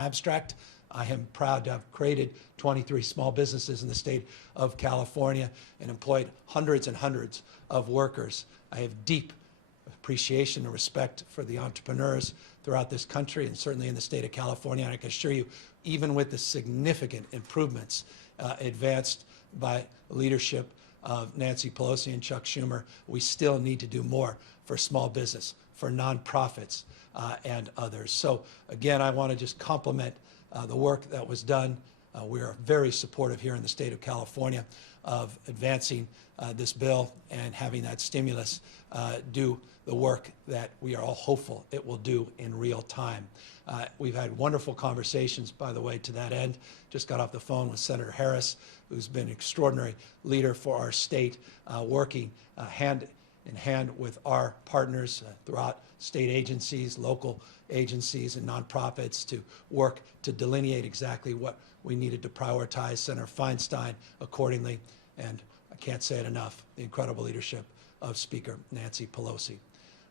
abstract. I am proud to have created 23 small businesses in the state of California and employed hundreds and hundreds of workers. I have deep appreciation and respect for the entrepreneurs throughout this country and certainly in the state of California. And I can assure you, even with the significant improvements advanced by the leadership of Nancy Pelosi and Chuck Schumer, we still need to do more for small business, for nonprofits, and others. So again, I want to just compliment the work that was done. We are very supportive here in the state of California of advancing this bill and having that stimulus do the work that we are all hopeful it will do in real time. We've had wonderful conversations, by the way, to that end. Just got off the phone with Senator Harris, who's been an extraordinary leader for our state, working hand in hand with our partners throughout state agencies, local agencies, and nonprofits to work to delineate exactly what we needed to prioritize. Senator Feinstein accordingly, and I can't say it enough, the incredible leadership of Speaker Nancy Pelosi.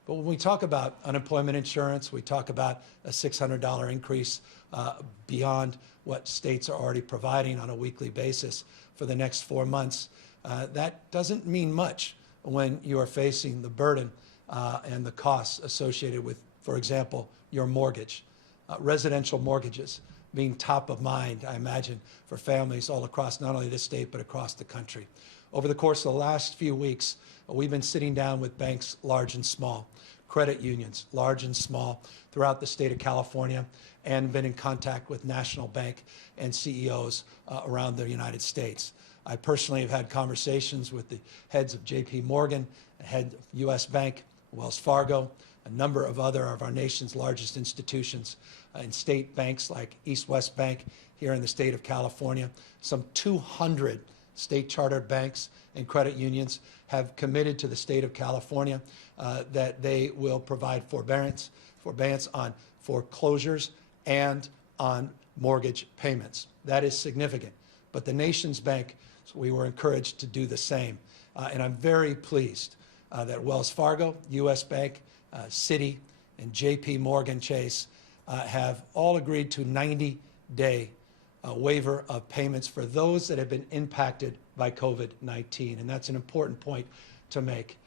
But when we talk about unemployment insurance, we talk about a $600 increase beyond what states are already providing on a weekly basis for the next 4 months. That doesn't mean much when you are facing the burden and the costs associated with, for example, your mortgage. Residential mortgages being top of mind, I imagine, for families all across not only this state but across the country. Over the course of the last few weeks, we've been sitting down with banks large and small, credit unions large and small throughout the state of California, and been in contact with national bank and CEOs around the United States. I personally have had conversations with the heads of J.P. Morgan, the head of U.S. Bank, Wells Fargo, a number of other of our nation's largest institutions, and state banks like East West Bank here in the state of California. Some 200 state-chartered banks and credit unions have committed to the state of California that they will provide forbearance on foreclosures and on mortgage payments. That is significant. But the nation's bank, we were encouraged to do the same. And I'm very pleased that Wells Fargo, U.S. Bank, Citi, and J.P. Morgan Chase have all agreed to 90-day waiver of payments for those that have been impacted by COVID-19. And that's an important point to make.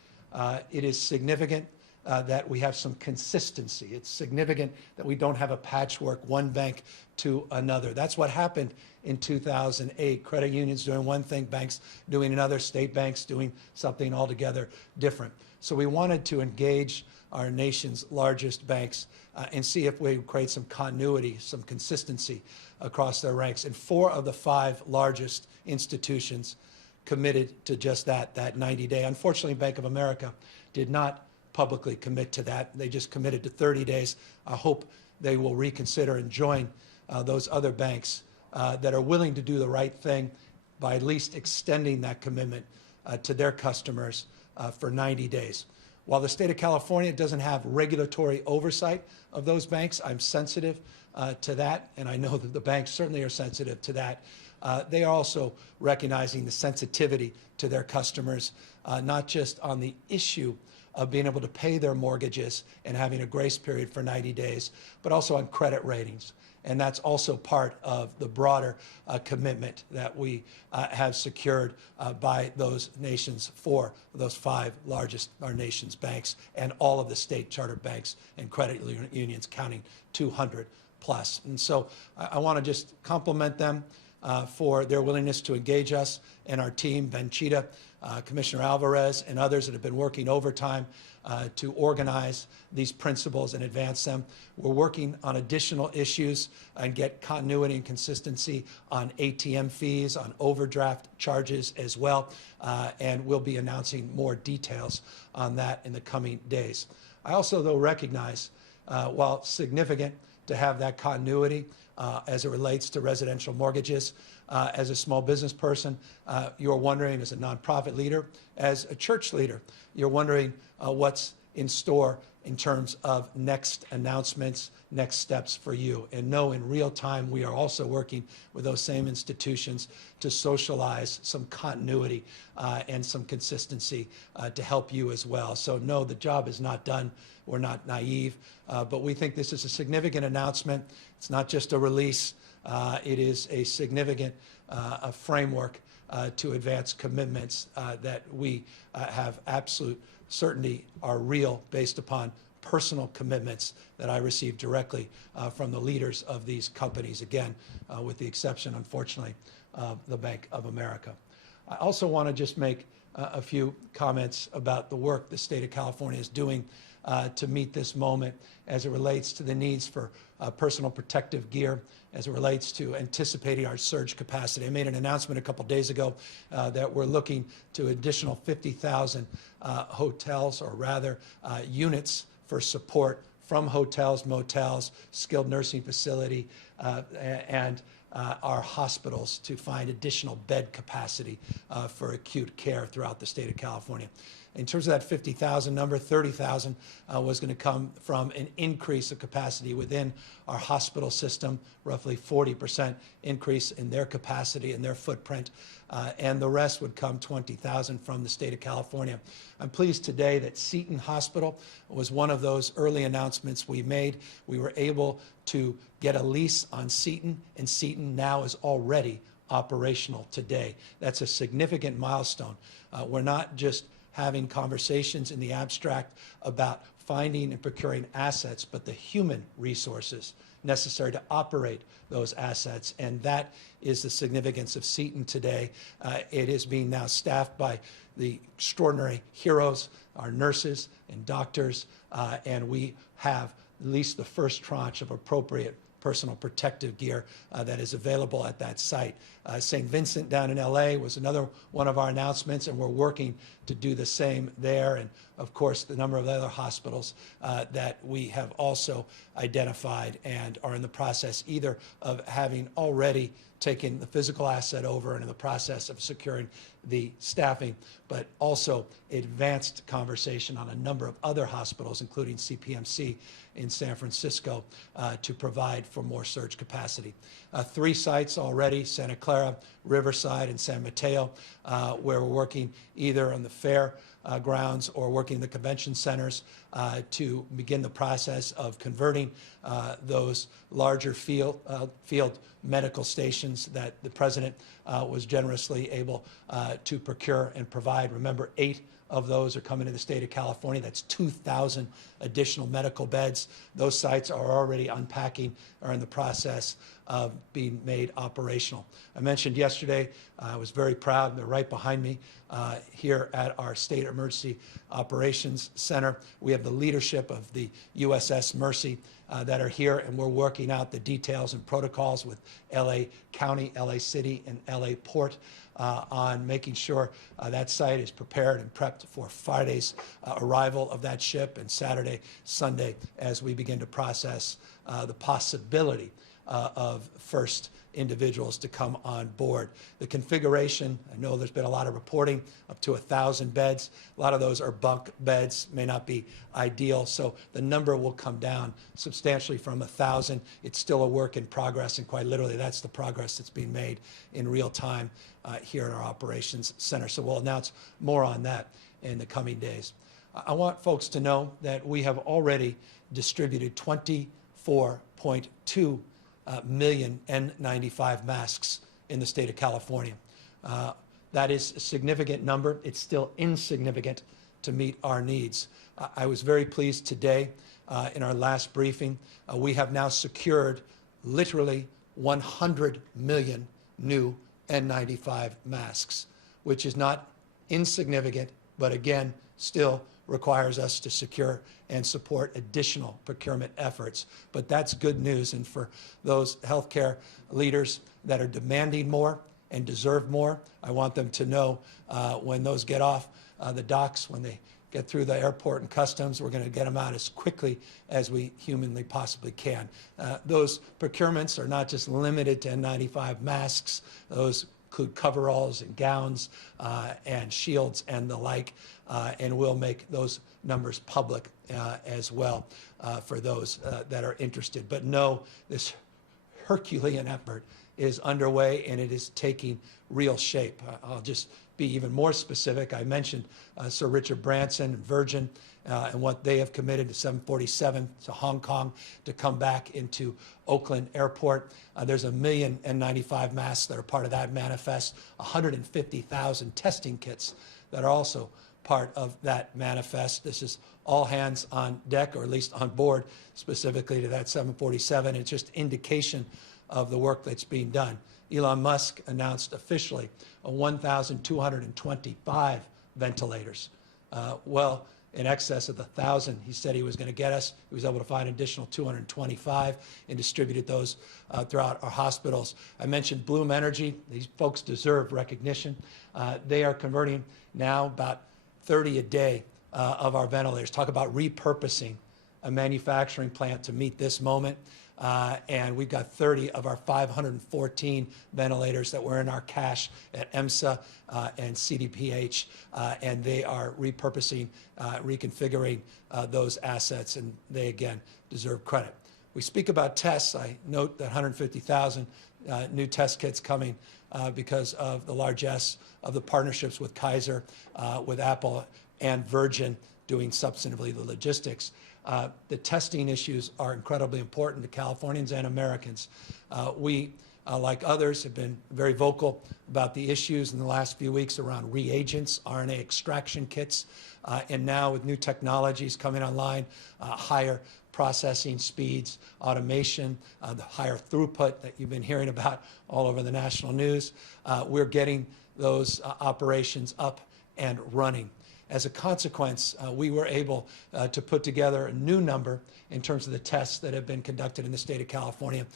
It is significant that we have some consistency. It's significant that we don't have a patchwork, one bank to another. That's what happened in 2008. Credit unions doing one thing, banks doing another, state banks doing something altogether different. So we wanted to engage our nation's largest banks and see if we create some continuity, some consistency across their ranks. And 4 of the 5 largest institutions committed to just that 90-day. Unfortunately, Bank of America did not publicly commit to that. They just committed to 30 days. I hope they will reconsider and join those other banks that are willing to do the right thing by at least extending that commitment to their customers for 90 days. While the state of California doesn't have regulatory oversight of those banks, I'm sensitive to that, and I know that the banks certainly are sensitive to that. They are also recognizing the sensitivity to their customers, not just on the issue of being able to pay their mortgages and having a grace period for 90 days, but also on credit ratings. And that's also part of the broader commitment that we have secured by those nation's 4, those 5 largest, our nation's banks, and all of the state charter banks and credit unions, counting 200 plus. And so I want to just compliment them for their willingness to engage us and our team, Ben Chita, Commissioner Alvarez, and others that have been working overtime to organize these principles and advance them. We're working on additional issues and get continuity and consistency on ATM fees, on overdraft charges as well, and we'll be announcing more details on that in the coming days. I also, though, recognize, while significant to have that continuity as it relates to residential mortgages, as a small business person, you're wondering, as a nonprofit leader, as a church leader, you're wondering what's in store in terms of next announcements, next steps for you. And know in real time we are also working with those same institutions to socialize some continuity and some consistency to help you as well. So no, the job is not done. We're not naive, but we think this is a significant announcement. It's not just a release. It is a significant a framework to advance commitments that we have absolute certainty are real based upon personal commitments that I received directly from the leaders of these companies, again, with the exception, unfortunately, of the Bank of America. I also want to just make a few comments about the work the state of California is doing to meet this moment as it relates to the needs for personal protective gear, as it relates to anticipating our surge capacity. I made an announcement a couple days ago that we're looking to additional 50,000 hotels, or rather units for support from hotels, motels, skilled nursing facility, and our hospitals to find additional bed capacity for acute care throughout the state of California. In terms of that 50,000 number, 30,000 was going to come from an increase of capacity within our hospital system, roughly 40% increase in their capacity and their footprint, and the rest would come 20,000 from the state of California. I'm pleased today that Seton Hospital was one of those early announcements we made. We were able to get a lease on Seton, and Seton now is already operational today. That's a significant milestone. We're not just having conversations in the abstract about finding and procuring assets, but the human resources necessary to operate those assets. And that is the significance of Seton today. It is being now staffed by the extraordinary heroes, our nurses and doctors, and we have at least the first tranche of appropriate personal protective gear that is available at that site. St. Vincent down in LA was another one of our announcements, and we're working to do the same there. And of course, the number of other hospitals that we have also identified and are in the process either of having already taken the physical asset over and in the process of securing the staffing, but also advanced conversation on a number of other hospitals, including CPMC in San Francisco, to provide for more surge capacity. 3 sites already, Santa Clara, Riverside, and San Mateo, where we're working either on the fair grounds or working in the convention centers to begin the process of converting those larger field medical stations that the president was generously able to procure and provide. Remember, 8 of those are coming to the state of California. That's 2,000 additional medical beds. Those sites are already unpacking, are in the process of being made operational. I mentioned yesterday, I was very proud, they're right behind me here at our State Emergency Operations Center. We have the leadership of the USS Mercy that are here, and we're working out the details and protocols with LA County, LA City, and LA Port on making sure that site is prepared and prepped for Friday's arrival of that ship, and Saturday, Sunday, as we begin to process the possibility of first individuals to come on board. The configuration, I know there's been a lot of reporting, up to 1,000 beds. A lot of those are bunk beds, may not be ideal, so the number will come down substantially from 1,000. It's still a work in progress, and quite literally, that's the progress that's being made in real time here in our operations center. So we'll announce more on that in the coming days. I want folks to know that we have already distributed 24.2 million N95 masks in the state of California. That is a significant number. It's still insignificant to meet our needs. I was very pleased today in our last briefing. We have now secured literally 100 million new N95 masks, which is not insignificant, but again, still requires us to secure and support additional procurement efforts. But that's good news, and for those healthcare leaders that are demanding more and deserve more, I want them to know when those get off the docks, when they get through the airport and customs, we're going to get them out as quickly as we humanly possibly can. Those procurements are not just limited to N95 masks. Those include coveralls and gowns and shields and the like, and we'll make those numbers public as well for those that are interested. But no, this Herculean effort is underway, and it is taking real shape. I'll just be even more specific. I mentioned Sir Richard Branson and Virgin and what they have committed to 747 to Hong Kong to come back into Oakland Airport. There's 1,095,000 masks that are part of that manifest, 150,000 testing kits that are also part of that manifest. This is all hands on deck, or at least on board, specifically to that 747. It's just indication of the work that's being done. Elon Musk announced officially 1,225 ventilators, well in excess of the 1,000 he said he was going to get us. He was able to find an additional 225 and distributed those throughout our hospitals. I mentioned Bloom Energy. These folks deserve recognition. They are converting now about 30 a day of our ventilators. Talk about repurposing a manufacturing plant to meet this moment. And we've got 30 of our 514 ventilators that were in our cache at EMSA and CDPH, and they are repurposing, reconfiguring those assets, and they, again, deserve credit. We speak about tests. I note that 150,000 new test kits coming because of the largesse of the partnerships with Kaiser, with Apple, and Virgin doing substantively the logistics. The testing issues are incredibly important to Californians and Americans. We, like others, have been very vocal about the issues in the last few weeks around reagents, RNA extraction kits, and now with new technologies coming online, higher processing speeds, automation, the higher throughput that you've been hearing about all over the national news, we're getting those operations up and running. As a consequence, we were able to put together a new number in terms of the tests that have been conducted in the state of California.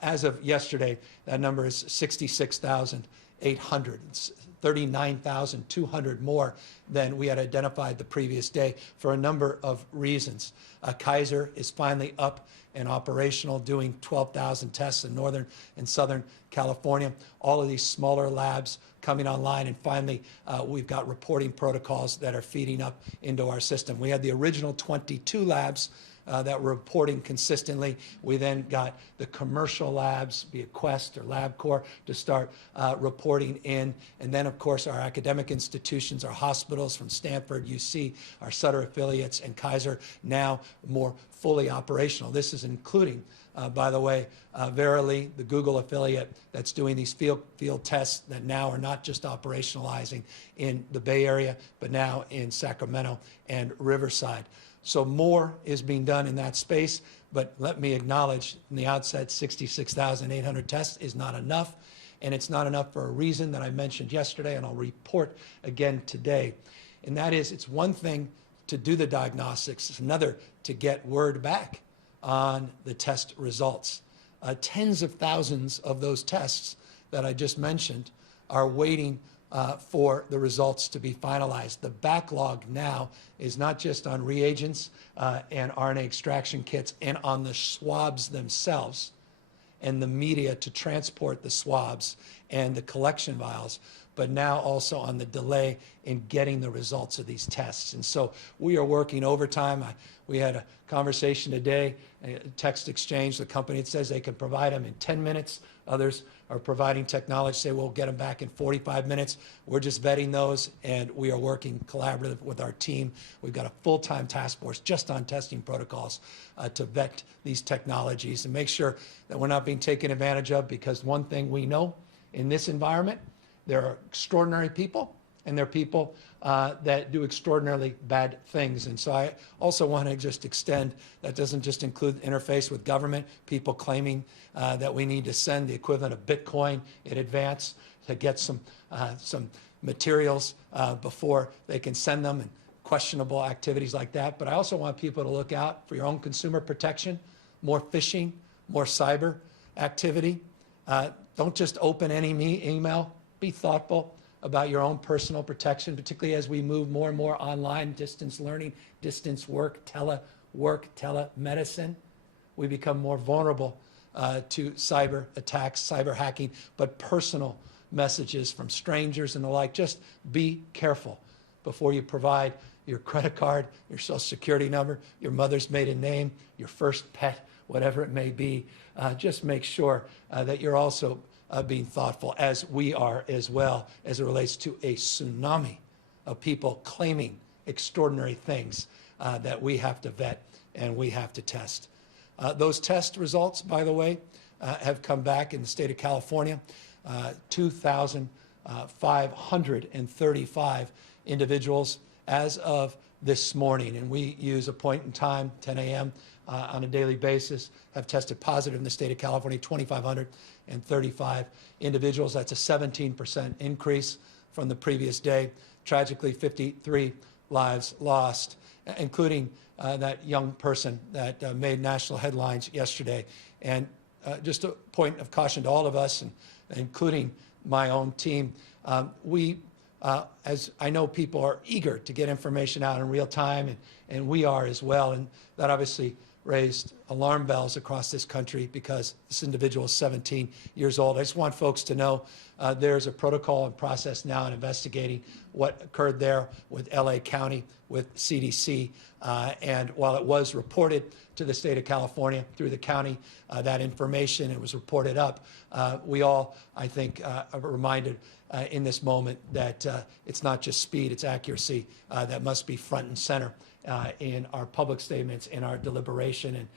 As of yesterday, that number is 66,800. It's 39,200 more than we had identified the previous day for a number of reasons. Kaiser is finally up and operational, doing 12,000 tests in Northern and Southern California. All of these smaller labs coming online, and finally, we've got reporting protocols that are feeding up into our system. We had the original 22 labs that were reporting consistently. We then got the commercial labs, be it Quest or LabCorp, to start reporting in. And then, of course, our academic institutions, our hospitals from Stanford, UC, our Sutter affiliates, and Kaiser now more fully operational. This is including, by the way, Verily, the Google affiliate that's doing these field tests that now are not just operationalizing in the Bay Area, but now in Sacramento and Riverside. So more is being done in that space, but let me acknowledge in the outset, 66,800 tests is not enough, and it's not enough for a reason that I mentioned yesterday, and I'll report again today. And that is, it's one thing to do the diagnostics, it's another to get word back on the test results. Tens of thousands of those tests that I just mentioned are waiting for the results to be finalized. The backlog now is not just on reagents and RNA extraction kits and on the swabs themselves and the media to transport the swabs and the collection vials, but now also on the delay in getting the results of these tests. And so we are working overtime. We had a conversation today, a text exchange, the company that says they can provide them in 10 minutes. Others are providing technology, say we'll get them back in 45 minutes. We're just vetting those, and we are working collaborative with our team. We've got a full-time task force just on testing protocols to vet these technologies and make sure that we're not being taken advantage of, because one thing we know in this environment, there are extraordinary people, and there are people that do extraordinarily bad things. And so I also want to just extend, that doesn't just include interface with government, people claiming that we need to send the equivalent of Bitcoin in advance to get some materials before they can send them, and questionable activities like that. But I also want people to look out for your own consumer protection, more phishing, more cyber activity. Don't just open any email. Be thoughtful about your own personal protection, particularly as we move more and more online, distance learning, distance work, telework, telemedicine. We become more vulnerable to cyber attacks, cyber hacking, but personal messages from strangers and the like. Just be careful before you provide your credit card, your social security number, your mother's maiden name, your first pet, whatever it may be. Just make sure that you're also being thoughtful, as we are as well, as it relates to a tsunami of people claiming extraordinary things that we have to vet and we have to test. Those test results, by the way, have come back in the state of California. 2,535 individuals as of this morning. And we use a point in time, 10 a.m. On a daily basis, have tested positive in the state of California, 2,535 individuals. That's a 17% increase from the previous day. Tragically, 53 lives lost, including that young person that made national headlines yesterday. And just a point of caution to all of us, and including my own team, as I know people are eager to get information out in real time, and we are as well, and that obviously raised alarm bells across this country because this individual is 17 years old. I just want folks to know there's a protocol and process now in investigating what occurred there with LA County, with CDC, and while it was reported to the state of California through the county, that information, it was reported up. We all, I think, are reminded in this moment that it's not just speed, it's accuracy that must be front and center in our public statements, in our deliberation,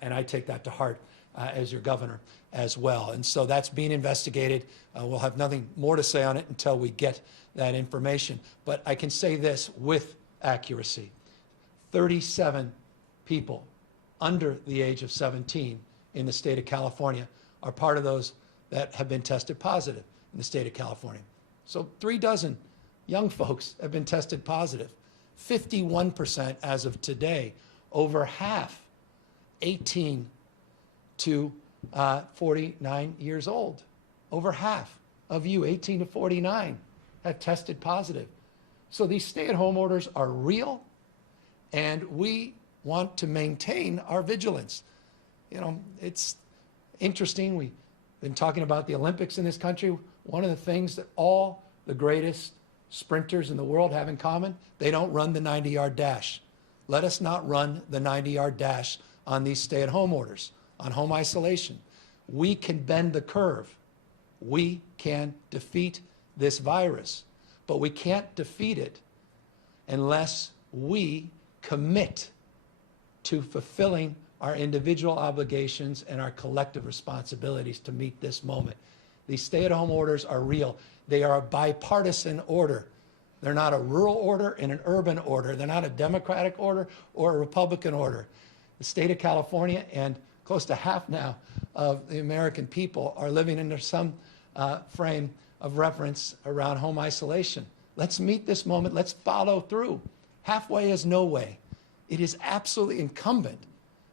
and I take that to heart as your governor as well. And so that's being investigated. We'll have nothing more to say on it until we get that information. But I can say this with accuracy. 37 people under the age of 17 in the state of California are part of those that have been tested positive in the state of California. So 36 young folks have been tested positive. 51% as of today, over half 18 to 49 years old. Over half of you, 18 to 49, have tested positive. So these stay-at-home orders are real, and we want to maintain our vigilance. You know, it's interesting. We've been talking about the Olympics in this country. One of the things that all the greatest sprinters in the world have in common, they don't run the 90-yard dash. Let us not run the 90-yard dash on these stay-at-home orders, on home isolation. We can bend the curve. We can defeat this virus, but we can't defeat it unless we commit to fulfilling our individual obligations and our collective responsibilities to meet this moment. These stay-at-home orders are real. They are a bipartisan order. They're not a rural order and an urban order. They're not a Democratic order or a Republican order. The state of California and close to half now of the American people are living under some frame of reference around home isolation. Let's meet this moment. Let's follow through. Halfway is no way. It is absolutely incumbent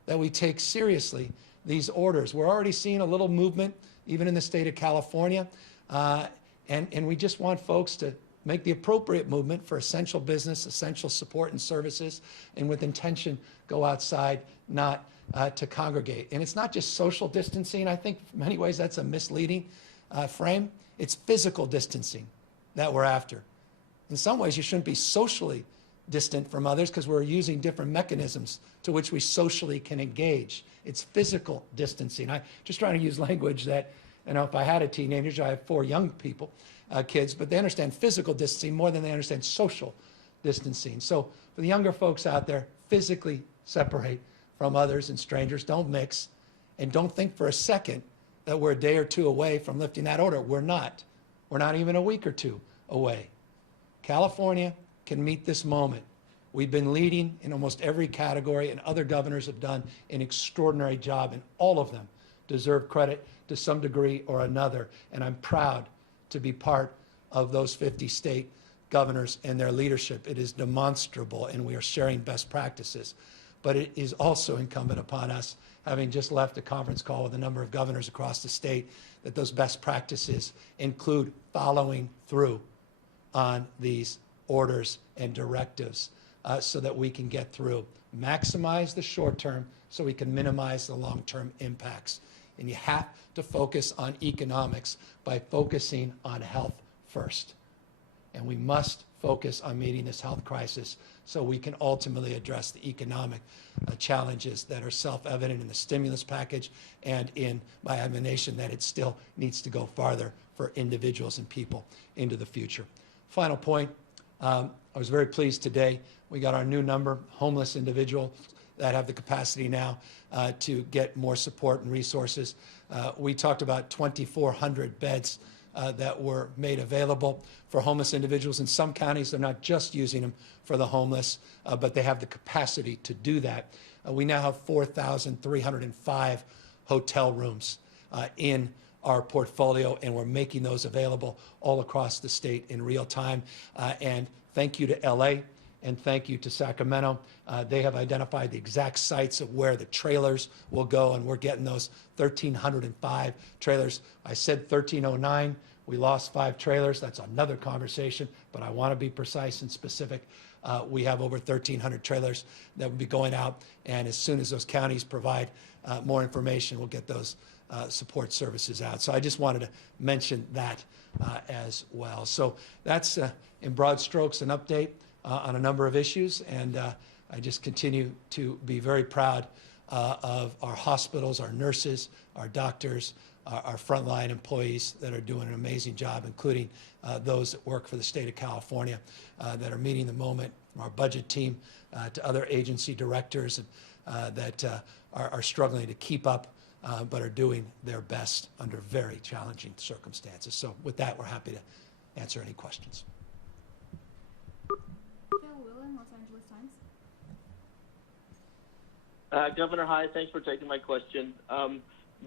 that we take seriously these orders. We're already seeing a little movement, even in the state of California, and we just want folks to make the appropriate movement for essential business, essential support and services, and with intention, go outside, not to congregate. And it's not just social distancing. I think in many ways that's a misleading frame. It's physical distancing that we're after. In some ways, you shouldn't be socially distant from others because we're using different mechanisms to which we socially can engage. It's physical distancing. I'm just trying to use language that, you know, if I had a teenager, I have 4 young people, kids, but they understand physical distancing more than they understand social distancing. So for the younger folks out there, physically separate from others and strangers. Don't mix, and don't think for a second that we're a day or two away from lifting that order. We're not. We're not even a week or two away. California can meet this moment. We've been leading in almost every category, and other governors have done an extraordinary job, and all of them deserve credit to some degree or another. And I'm proud to be part of those 50 state governors and their leadership. It is demonstrable, and we are sharing best practices. But it is also incumbent upon us, having just left a conference call with a number of governors across the state, that those best practices include following through on these orders and directives so that we can get through, maximize the short term so we can minimize the long-term impacts. and you have to focus on economics by focusing on health first. And we must focus on meeting this health crisis so we can ultimately address the economic challenges that are self-evident in the stimulus package and in my admonition that it still needs to go farther for individuals and people into the future. Final point, I was very pleased today. We got our new number, homeless individuals that have the capacity now to get more support and resources. We talked about 2,400 beds that were made available for homeless individuals. In some counties, they're not just using them for the homeless, but they have the capacity to do that. We now have 4,305 hotel rooms in our portfolio, and we're making those available all across the state in real time. And thank you to LA, and thank you to Sacramento. They have identified the exact sites of where the trailers will go, and we're getting those 1,305 trailers. I said 1,309. We lost 5 trailers. That's another conversation, but I want to be precise and specific. We have over 1,300 trailers that will be going out, and as soon as those counties provide more information, we'll get those support services out. So I just wanted to mention that as well. So that's, in broad strokes, an update on a number of issues, and I just continue to be very proud of our hospitals, our nurses, our doctors, our frontline employees that are doing an amazing job, including those that work for the state of California that are meeting the moment, from our budget team to other agency directors that are struggling to keep up but are doing their best under very challenging circumstances. So with that, we're happy to answer any questions. Los Angeles Times. Governor, hi. Thanks for taking my question.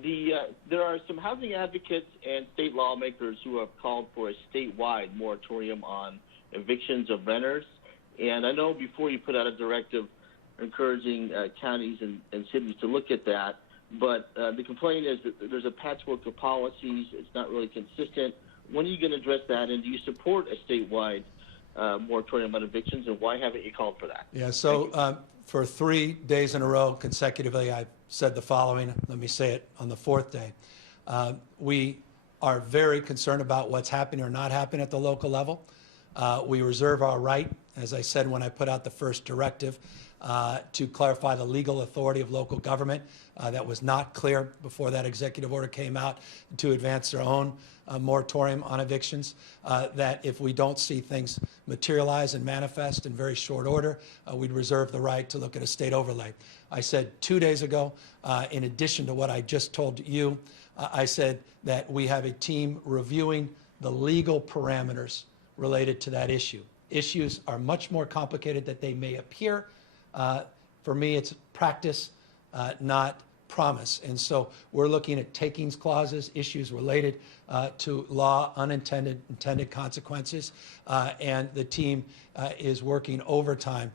There are some housing advocates and state lawmakers who have called for a statewide moratorium on evictions of renters. And I know before you put out a directive encouraging counties and cities to look at that, but the complaint is that there's a patchwork of policies. It's not really consistent. When are you going to address that, and do you support a statewide moratorium on evictions, and why haven't you called for that? Yeah, so for 3 days in a row consecutively, I've said the following. Let me say it on the 4th day. We are very concerned about what's happening or not happening at the local level. We reserve our right, as I said when I put out the first directive, to clarify the legal authority of local government. That was not clear before that executive order came out, to advance their own moratorium on evictions, that if we don't see things materialize and manifest in very short order, we'd reserve the right to look at a state overlay. I said 2 days ago, in addition to what I just told you, I said that we have a team reviewing the legal parameters related to that issue. Issues are much more complicated than they may appear. For me, it's practice, not promise. And so we're looking at takings clauses, issues related to law, intended consequences, and the team is working overtime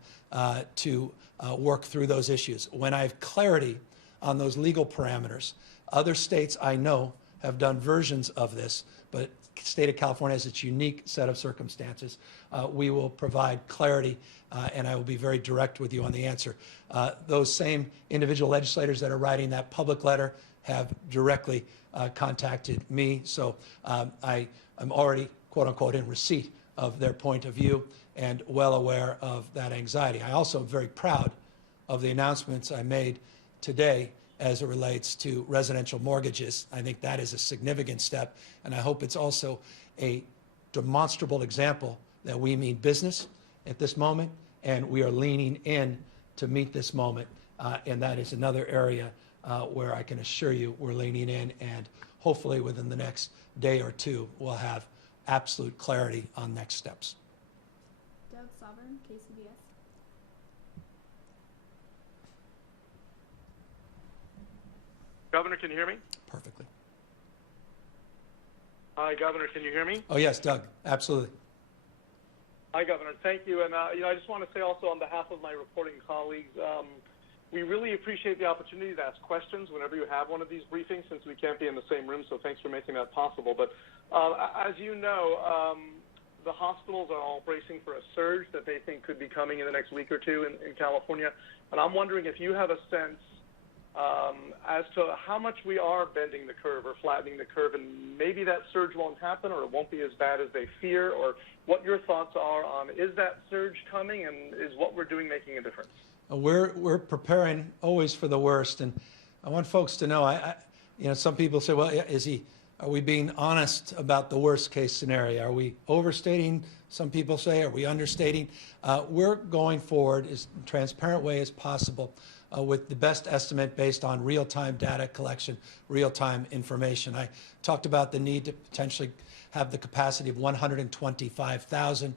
to work through those issues. When I have clarity on those legal parameters, other states I know have done versions of this, but the state of California has its unique set of circumstances. We will provide clarity, and I will be very direct with you on the answer. Those same individual legislators that are writing that public letter have directly contacted me, so I am already, quote unquote, in receipt of their point of view and well aware of that anxiety. I also am very proud of the announcements I made today as it relates to residential mortgages. I think that is a significant step, and I hope it's also a demonstrable example that we mean business at this moment, and we are leaning in to meet this moment, and that is another area where I can assure you we're leaning in, and hopefully within the next day or two, we'll have absolute clarity on next steps. Doug Sovereign, KCBS. Governor, can you hear me? Perfectly. Hi, Governor, can you hear me? Oh, yes, Doug, absolutely. Hi, Governor, thank you. And I just want to say also on behalf of my reporting colleagues, we really appreciate the opportunity to ask questions whenever you have one of these briefings, since we can't be in the same room, so thanks for making that possible. But as you know, the hospitals are all bracing for a surge that they think could be coming in the next week or two in California. And I'm wondering if you have a sense as to how much we are bending the curve or flattening the curve, and maybe that surge won't happen or it won't be as bad as they fear, or what your thoughts are on, is that surge coming, and is what we're doing making a difference? We're preparing always for the worst, and I want folks to know, some people say, well, are we being honest about the worst case scenario? Are we overstating? Some people say, are we understating? We're going forward as transparent way as possible with the best estimate based on real-time data collection, real-time information. I talked about the need to potentially have the capacity of 125,000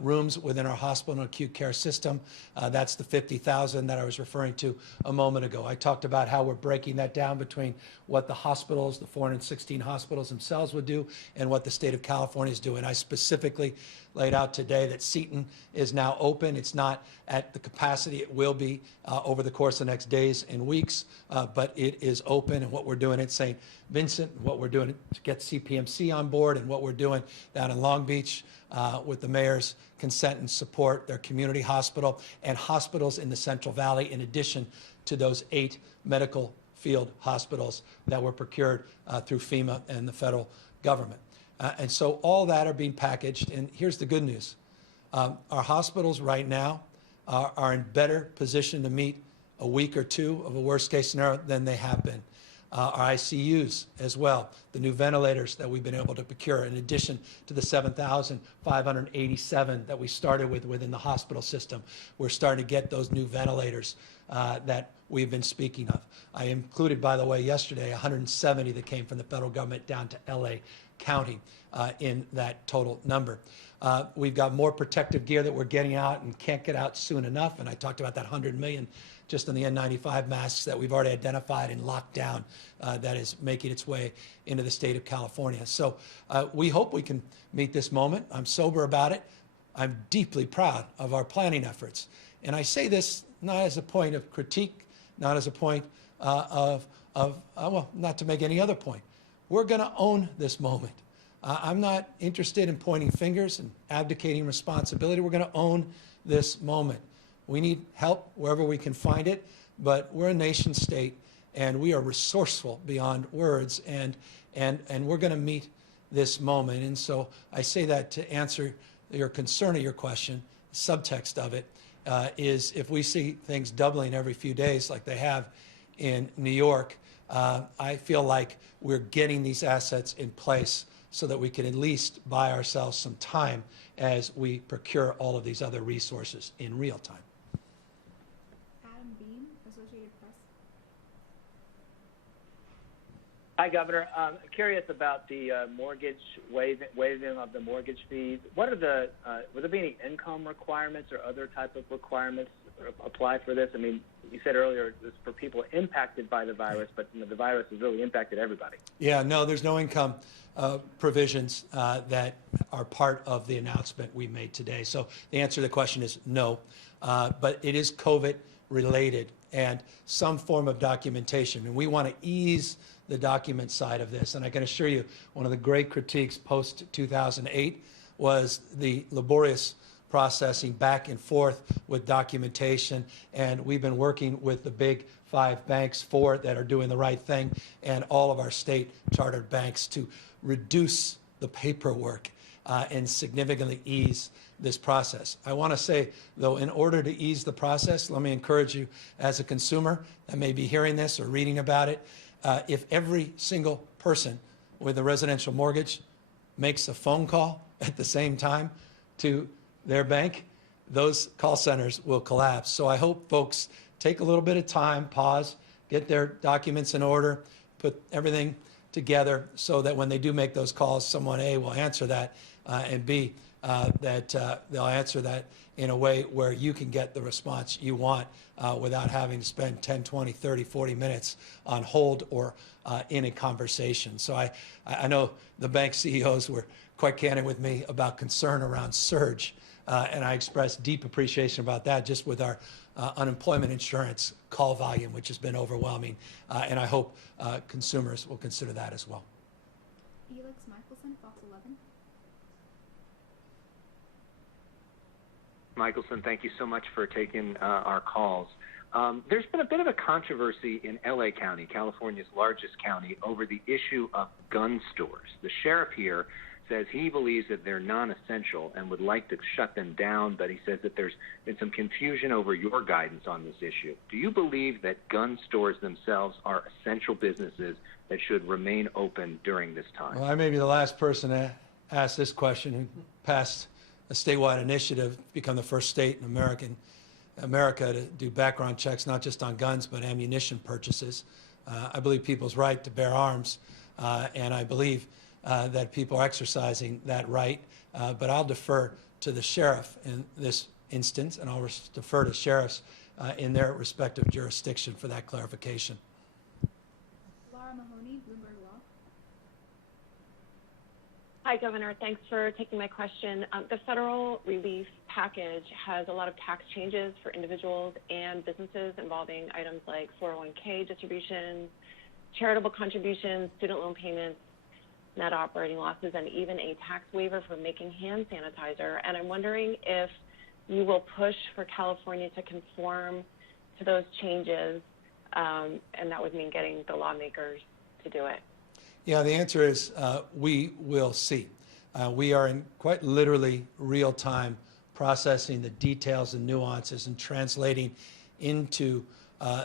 rooms within our hospital and acute care system. That's the 50,000 that I was referring to a moment ago. I talked about how we're breaking that down between what the hospitals, the 416 hospitals themselves would do, and what the state of California is doing. I specifically laid out today that Seton is now open. It's not at the capacity it will be over the course of the next days and weeks, but it is open. And what we're doing at St. Vincent, what we're doing to get CPMC on board, and what we're doing down in Long Beach with the mayor's consent and support, their community hospital, and hospitals in the Central Valley, in addition to those 8 medical field hospitals that were procured through FEMA and the federal government. And so all that are being packaged. And here's the good news. Our hospitals right now are in better position to meet a week or two of a worst case scenario than they have been. Our ICUs as well, the new ventilators that we've been able to procure, in addition to the 7,587 that we started with within the hospital system. We're starting to get those new ventilators that we've been speaking of. I included, by the way, yesterday 170 that came from the federal government down to LA County in that total number. We've got more protective gear that we're getting out and can't get out soon enough. And I talked about that 100 million just on the N95 masks that we've already identified and locked down that is making its way into the state of California. So we hope we can meet this moment. I'm sober about it. I'm deeply proud of our planning efforts. And I say this not as a point of critique, not as a point well, not to make any other point. We're going to own this moment. I'm not interested in pointing fingers and abdicating responsibility. We're going to own this moment. We need help wherever we can find it, but we're a nation state, and we are resourceful beyond words, and we're going to meet this moment. And so I say that to answer your concern of your question. The subtext of it is, if we see things doubling every few days like they have in New York, I feel like we're getting these assets in place so that we can at least buy ourselves some time as we procure all of these other resources in real time. Adam Beam, Associated Press. Hi, Governor. Curious about the waiving of the mortgage fees. What are would there be any income requirements or other type of requirements apply for this? I mean, you said earlier it's for people impacted by the virus, but the virus has really impacted everybody. Yeah, no, there's no income provisions that are part of the announcement we made today. So the answer to the question is no, but it is COVID related and some form of documentation. And we want to ease the document side of this. And I can assure you, one of the great critiques post-2008 was the laborious processing back and forth with documentation. And we've been working with the big 5 banks, 4 that are doing the right thing, and all of our state chartered banks to reduce the paperwork and significantly ease this process. I want to say, though, in order to ease the process, let me encourage you as a consumer that may be hearing this or reading about it, if every single person with a residential mortgage makes a phone call at the same time to their bank, those call centers will collapse. So I hope folks take a little bit of time, pause, get their documents in order, put everything together so that when they do make those calls, someone A, will answer that, and B, that they'll answer that in a way where you can get the response you want without having to spend 10, 20, 30, 40 minutes on hold or in a conversation. So I know the bank CEOs were quite candid with me about concern around surge, and I expressed deep appreciation about that just with our unemployment insurance call volume, which has been overwhelming, and I hope consumers will consider that as well. Felix Michelson, Fox 11. Michelson, thank you so much for taking our calls. There's been a bit of a controversy in LA County, California's largest county, over the issue of gun stores. The sheriff here says he believes that they're non-essential and would like to shut them down, but he says that there's been some confusion over your guidance on this issue. Do you believe that gun stores themselves are essential businesses that should remain open during this time? Well, I may be the last person to ask this question who passed a statewide initiative to become the first state in America to do background checks, not just on guns, but ammunition purchases. I believe people's right to bear arms, and I believe that people are exercising that right, but I'll defer to the sheriff in this instance, and I'll defer to sheriffs in their respective jurisdiction for that clarification. Laura Mahoney, Bloomberg Law. Hi, Governor. Thanks for taking my question. The federal relief package has a lot of tax changes for individuals and businesses involving items like 401k distributions, charitable contributions, student loan payments, net operating losses, and even a tax waiver for making hand sanitizer. And I'm wondering if you will push for California to conform to those changes, and that would mean getting the lawmakers to do it. Yeah, the answer is we will see. We are in quite literally real time processing the details and nuances and translating into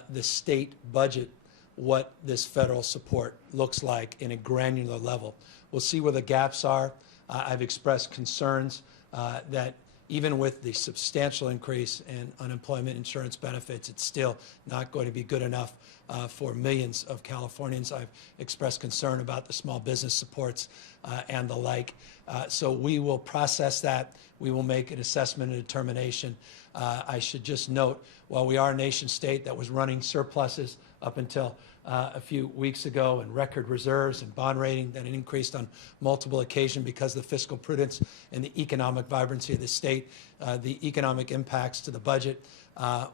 the state budget what this federal support looks like in a granular level. We'll see where the gaps are. I've expressed concerns that even with the substantial increase in unemployment insurance benefits, it's still not going to be good enough for millions of Californians. I've expressed concern about the small business supports and the like. So we will process that. We will make an assessment and determination. I should just note, while we are a nation state that was running surpluses up until a few weeks ago, and record reserves and bond rating that had increased on multiple occasions because of the fiscal prudence and the economic vibrancy of the state, the economic impacts to the budget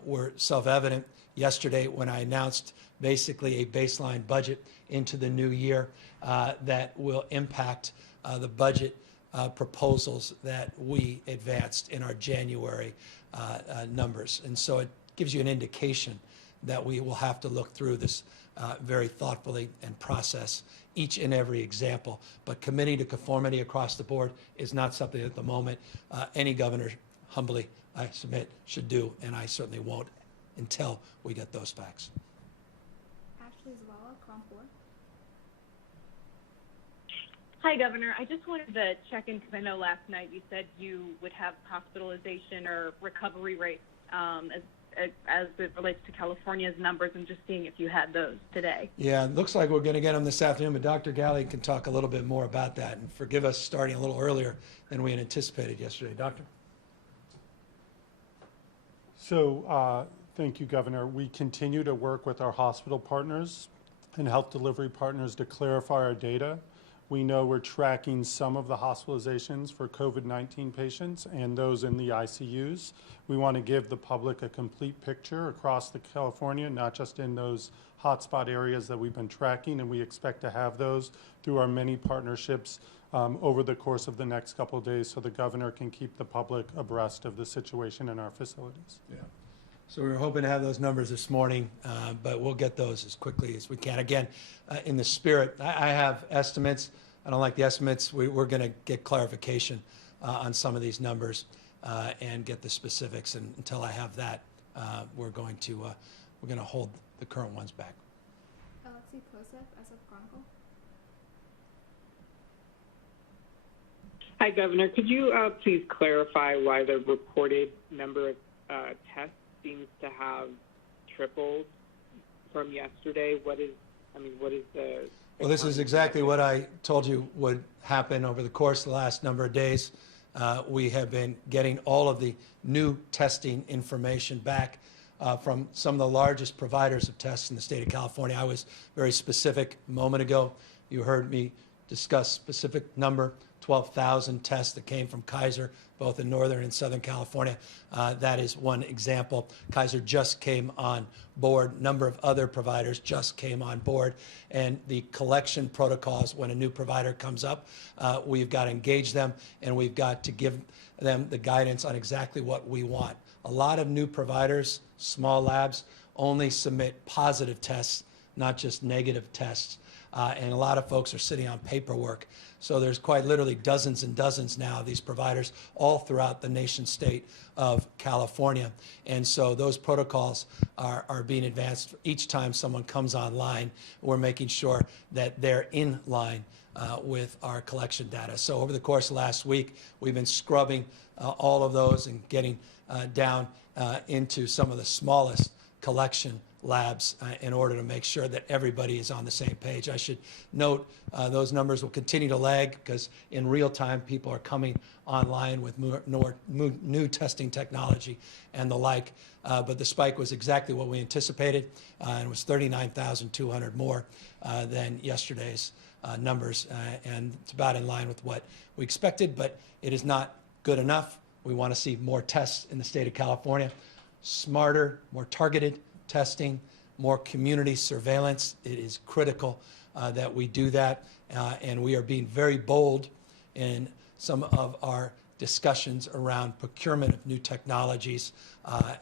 were self-evident yesterday when I announced basically a baseline budget into the new year that will impact the budget proposals that we advanced in our January numbers. And so it gives you an indication that we will have to look through this very thoughtfully and process each and every example. But committing to conformity across the board is not something at the moment any governor, humbly, I submit, should do, and I certainly won't until we get those facts. Ashley Zavala, Com 4. Hi, Governor. I just wanted to check in because I know last night you said you would have hospitalization or recovery rates as it relates to California's numbers, and just seeing if you had those today. Yeah, it looks like we're going to get them this afternoon, but Dr. Galley can talk a little bit more about that. And forgive us starting a little earlier than we had anticipated yesterday. Doctor? So thank you, Governor. We continue to work with our hospital partners and health delivery partners to clarify our data. We know we're tracking some of the hospitalizations for COVID-19 patients and those in the ICUs. We want to give the public a complete picture across the California, not just in those hotspot areas that we've been tracking, and we expect to have those through our many partnerships over the course of the next couple of days so the governor can keep the public abreast of the situation in our facilities. Yeah. So we were hoping to have those numbers this morning, but we'll get those as quickly as we can. Again, in the spirit, I have estimates. I don't like the estimates. We're going to get clarification on some of these numbers and get the specifics. And until I have that, we're going to hold the current ones back. Alexei Kosef, SF Chronicle. Hi, Governor. Could you please clarify why the reported number of tests seems to have tripled from yesterday? What is the... Well, this is exactly what I told you would happen over the course of the last number of days. We have been getting all of the new testing information back from some of the largest providers of tests in the state of California. I was very specific a moment ago. You heard me discuss specific number, 12,000 tests that came from Kaiser, both in Northern and Southern California. That is one example. Kaiser just came on board. A number of other providers just came on board. And the collection protocols, when a new provider comes up, we've got to engage them, and we've got to give them the guidance on exactly what we want. A lot of new providers, small labs, only submit positive tests, not just negative tests. And a lot of folks are sitting on paperwork. So there's quite literally dozens and dozens now of these providers all throughout the nation state of California. And so those protocols are being advanced each time someone comes online. We're making sure that they're in line with our collection data. So over the course of last week, we've been scrubbing all of those and getting down into some of the smallest collection labs in order to make sure that everybody is on the same page. I should note those numbers will continue to lag because in real time people are coming online with new testing technology and the like. But the spike was exactly what we anticipated, and it was 39,200 more than yesterday's numbers, and it's about in line with what we expected, but it is not good enough. We want to see more tests in the state of California, smarter, more targeted testing, more community surveillance. It is critical that we do that, and we are being very bold in some of our discussions around procurement of new technologies,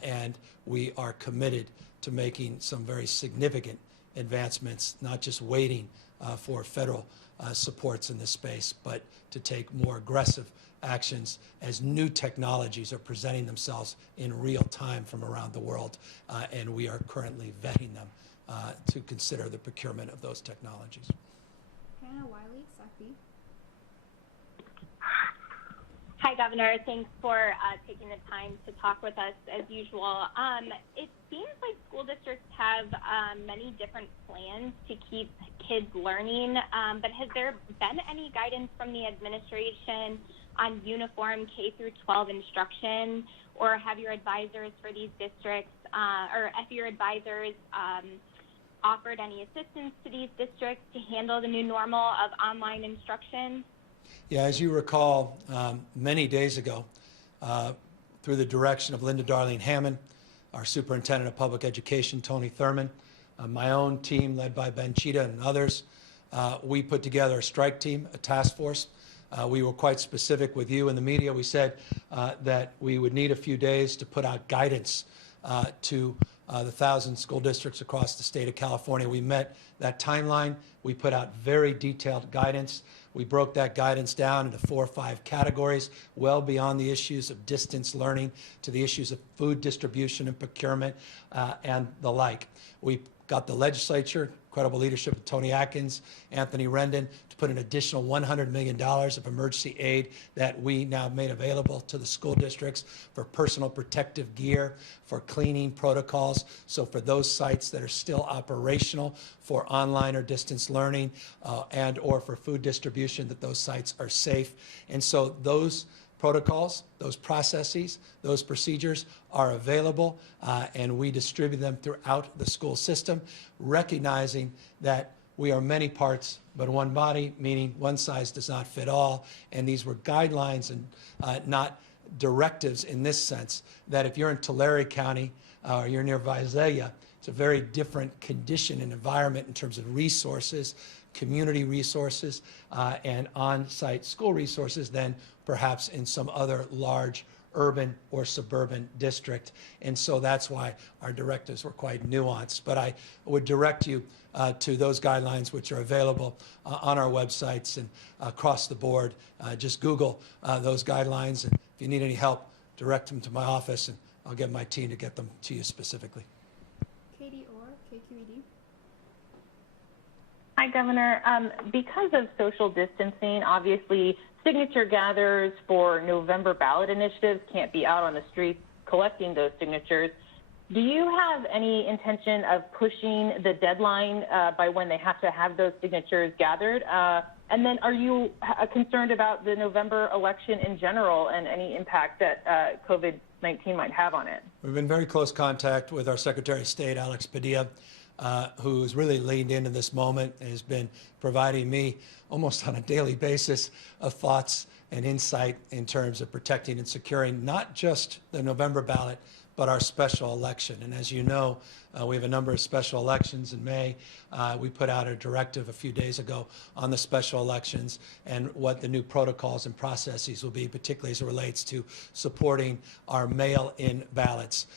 and we are committed to making some very significant advancements, not just waiting for federal supports in this space, but to take more aggressive actions as new technologies are presenting themselves in real time from around the world, and we are currently vetting them to consider the procurement of those technologies. Hannah Wiley, SACB. Hi, Governor. Thanks for taking the time to talk with us as usual. It seems like school districts have many different plans to keep kids learning, but has there been any guidance from the administration on uniform K through 12 instruction, or have your advisors for these districts, or have your advisors offered any assistance to these districts to handle the new normal of online instruction? Yeah, as you recall, many days ago, through the direction of Linda Darlene Hammond, our Superintendent of Public Education, Tony Thurman, my own team led by Ben Cheetah and others, we put together a strike team, a task force. We were quite specific with you in the media. We said that we would need a few days to put out guidance to the 1,000 school districts across the state of California. We met that timeline. We put out very detailed guidance. We broke that guidance down into 4 or 5 categories, well beyond the issues of distance learning to the issues of food distribution and procurement and the like. We got the legislature, incredible leadership of Tony Atkins, Anthony Rendon, to put an additional $100 million of emergency aid that we now made available to the school districts for personal protective gear, for cleaning protocols. So for those sites that are still operational for online or distance learning and or for food distribution, that those sites are safe. And so those protocols, those processes, those procedures are available, and we distribute them throughout the school system, recognizing that we are many parts but one body, meaning one size does not fit all, and these were guidelines and not directives in this sense, that if you're in Tulare County or you're near Visalia, it's a very different condition and environment in terms of resources, community resources, and on-site school resources than perhaps in some other large urban or suburban district. And so that's why our directives were quite nuanced. But I would direct you to those guidelines, which are available on our websites and across the board. Just Google those guidelines, and if you need any help, direct them to my office, and I'll get my team to get them to you specifically. Katie Orr, KQED. Hi, Governor. Because of social distancing, obviously signature gatherers for November ballot initiatives can't be out on the streets collecting those signatures. Do you have any intention of pushing the deadline by when they have to have those signatures gathered? And then are you concerned about the November election in general and any impact that COVID-19 might have on it? We've been in very close contact with our Secretary of State, Alex Padilla, who has really leaned into this moment and has been providing me almost on a daily basis of thoughts and insight in terms of protecting and securing not just the November ballot, but our special election. And as you know, we have a number of special elections in May. We put out a directive a few days ago on the special elections and what the new protocols and processes will be, particularly as it relates to supporting our mail-in ballots.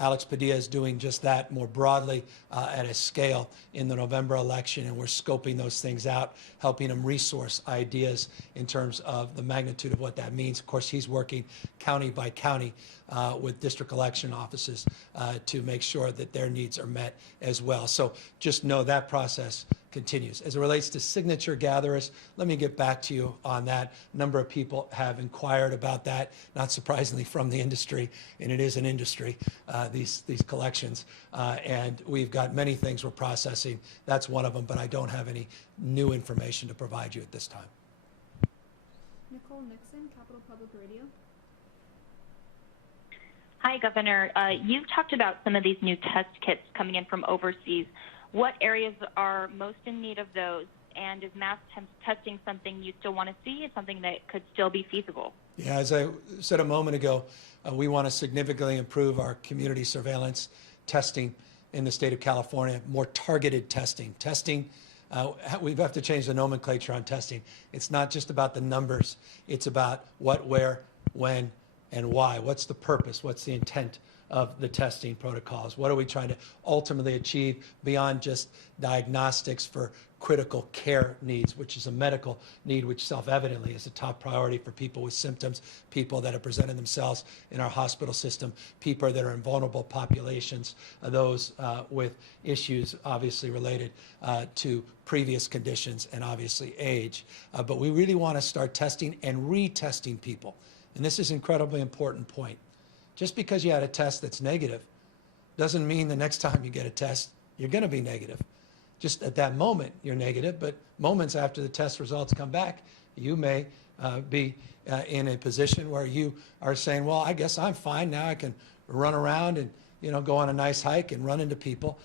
Alex Padilla is doing just that more broadly at a scale in the November election, and we're scoping those things out, helping him resource ideas in terms of the magnitude of what that means. Of course, he's working county by county with district election offices to make sure that their needs are met as well. So just know that process continues. As it relates to signature gatherers, let me get back to you on that. A number of people have inquired about that, not surprisingly from the industry, and it is an industry, these collections. And we've got many things we're processing. That's one of them, but I don't have any new information to provide you at this time. Nicole Nixon, Capital Public Radio. Hi, Governor. You've talked about some of these new test kits coming in from overseas. What areas are most in need of those? And is mass testing something you still want to see? Is something that could still be feasible? Yeah, as I said a moment ago, we want to significantly improve our community surveillance testing in the state of California, more targeted testing. We have to change the nomenclature on testing. It's not just about the numbers. It's about what, where, when, and why. What's the purpose? What's the intent of the testing protocols? What are we trying to ultimately achieve beyond just diagnostics for critical care needs, which is a medical need, which self-evidently is a top priority for people with symptoms, people that have presented themselves in our hospital system, people that are in vulnerable populations, those with issues obviously related to previous conditions and obviously age. But we really want to start testing and retesting people. And this is an incredibly important point. Just because you had a test that's negative doesn't mean the next time you get a test, you're going to be negative. Just at that moment, you're negative, but moments after the test results come back, you may be in a position where you are saying, well, I guess I'm fine. Now I can run around and go on a nice hike and run into people.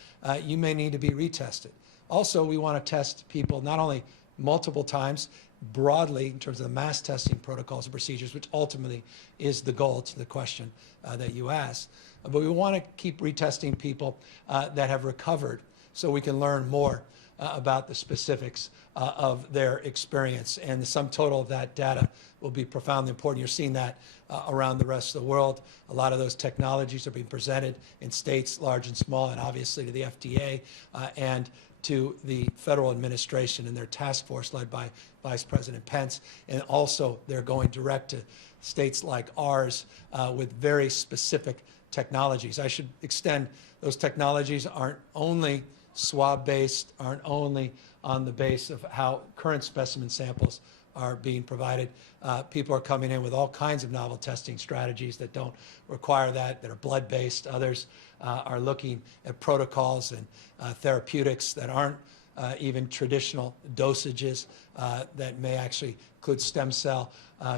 You may need to be retested. Also, we want to test people not only multiple times, broadly in terms of the mass testing protocols and procedures, which ultimately is the goal to the question that you asked. But we want to keep retesting people that have recovered so we can learn more about the specifics of their experience. And the sum total of that data will be profoundly important. You're seeing that around the rest of the world. A lot of those technologies are being presented in states large and small, and obviously to the FDA and to the federal administration and their task force led by Vice President Pence. And also they're going direct to states like ours with very specific technologies. I should extend those technologies aren't only swab-based, aren't only on the base of how current specimen samples are being provided. People are coming in with all kinds of novel testing strategies that don't require that are blood-based. Others are looking at protocols and therapeutics that aren't even traditional dosages that may actually include stem cell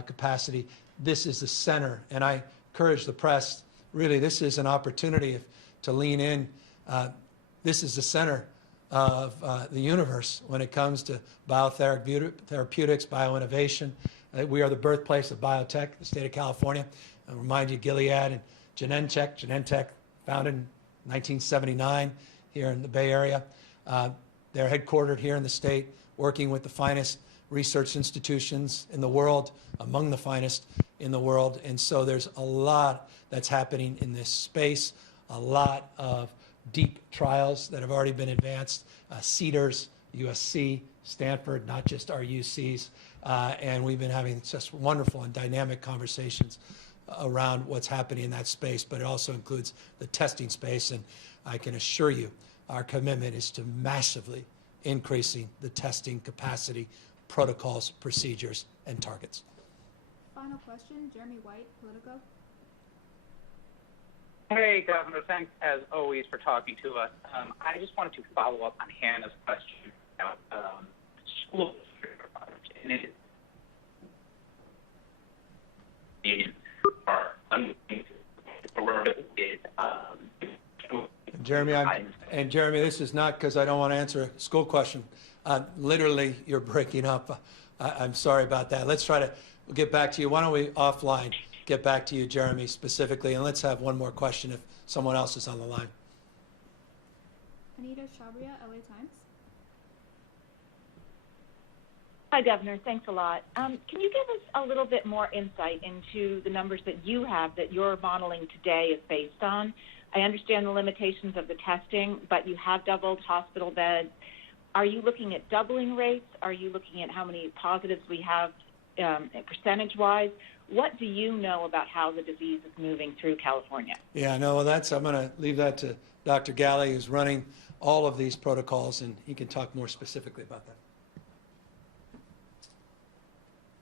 capacity. This is the center, and I encourage the press, really, this is an opportunity to lean in. This is the center of the universe when it comes to biotherapeutics, bioinnovation. We are the birthplace of biotech, the state of California. I remind you, Gilead and Genentech, founded in 1979 here in the Bay Area. They're headquartered here in the state, working with the finest research institutions in the world, among the finest in the world. And so there's a lot that's happening in this space, a lot of deep trials that have already been advanced, CEDARS, USC, Stanford, not just our UCs. And we've been having just wonderful and dynamic conversations around what's happening in that space, but it also includes the testing space. And I can assure you our commitment is to massively increasing the testing capacity, protocols, procedures, and targets. Final question, Jeremy White, Politico. Hey, Governor, thanks as always for talking to us. I just wanted to follow up on Hannah's question about school district Jeremy, this is not because I don't want to answer a school question. Literally, you're breaking up. I'm sorry about that. Let's try to get back to you. Why don't we offline get back to you, Jeremy, specifically, and let's have one more question if someone else is on the line. Anita Chabria, LA Times. Hi, Governor. Thanks a lot. Can you give us a little bit more insight into the numbers that you have that your modeling today is based on? I understand the limitations of the testing, but you have doubled hospital beds. Are you looking at doubling rates? Are you looking at how many positives we have percentage-wise? What do you know about how the disease is moving through California? Yeah, no, I'm going to leave that to Dr. Galley, who's running all of these protocols, and he can talk more specifically about that.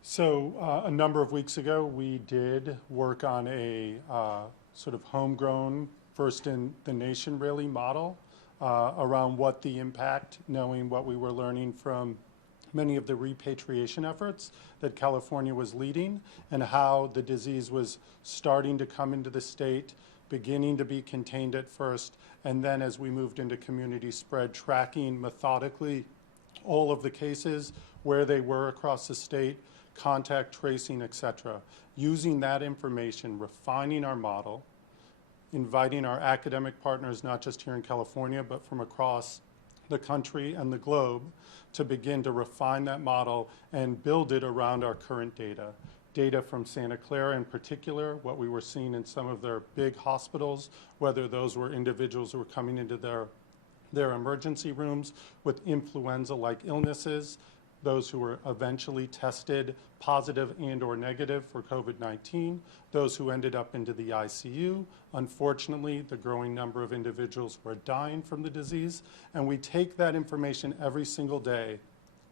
So a number of weeks ago, we did work on a sort of homegrown, first in the nation really model around what the impact, knowing what we were learning from many of the repatriation efforts that California was leading and how the disease was starting to come into the state, beginning to be contained at first, and then as we moved into community spread, tracking methodically all of the cases, where they were across the state, contact tracing, et cetera. Using that information, refining our model, inviting our academic partners, not just here in California, but from across the country and the globe, to begin to refine that model and build it around our current data. Data from Santa Clara in particular, what we were seeing in some of their big hospitals, whether those were individuals who were coming into their emergency rooms with influenza-like illnesses, those who were eventually tested positive and or negative for COVID-19, those who ended up into the ICU. Unfortunately, the growing number of individuals who are dying from the disease. And we take that information every single day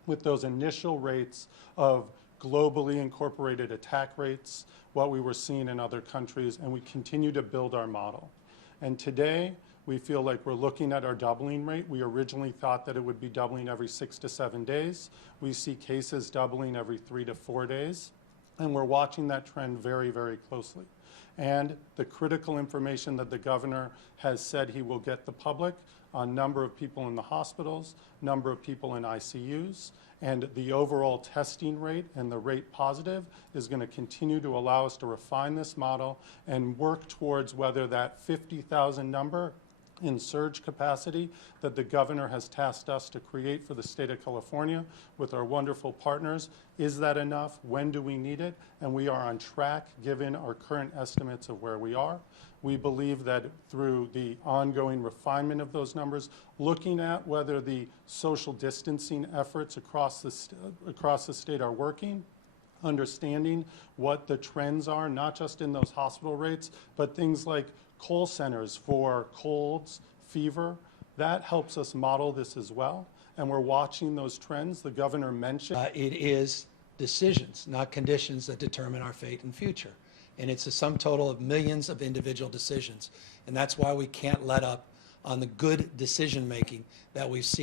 with those initial rates of globally incorporated attack rates, what we were seeing in other countries, and we continue to build our model. And today, we feel like we're looking at our doubling rate. We originally thought that it would be doubling every 6 to 7 days. We see cases doubling every 3 to 4 days, and we're watching that trend very, very closely. And the critical information that the governor has said he will get the public on number of people in the hospitals, number of people in ICUs, and the overall testing rate and the rate positive is going to continue to allow us to refine this model and work towards whether that 50,000 number in surge capacity that the governor has tasked us to create for the state of California with our wonderful partners. Is that enough? When do we need it? And we are on track given our current estimates of where we are. We believe that through the ongoing refinement of those numbers, looking at whether the social distancing efforts across the state are working, understanding what the trends are, not just in those hospital rates, but things like call centers for colds, fever. That helps us model this as well. And we're watching those trends. The governor mentioned. It is decisions, not conditions, that determine our fate and future. And it's a sum total of millions of individual decisions. And that's why we can't let up on the good decision making that we've seen.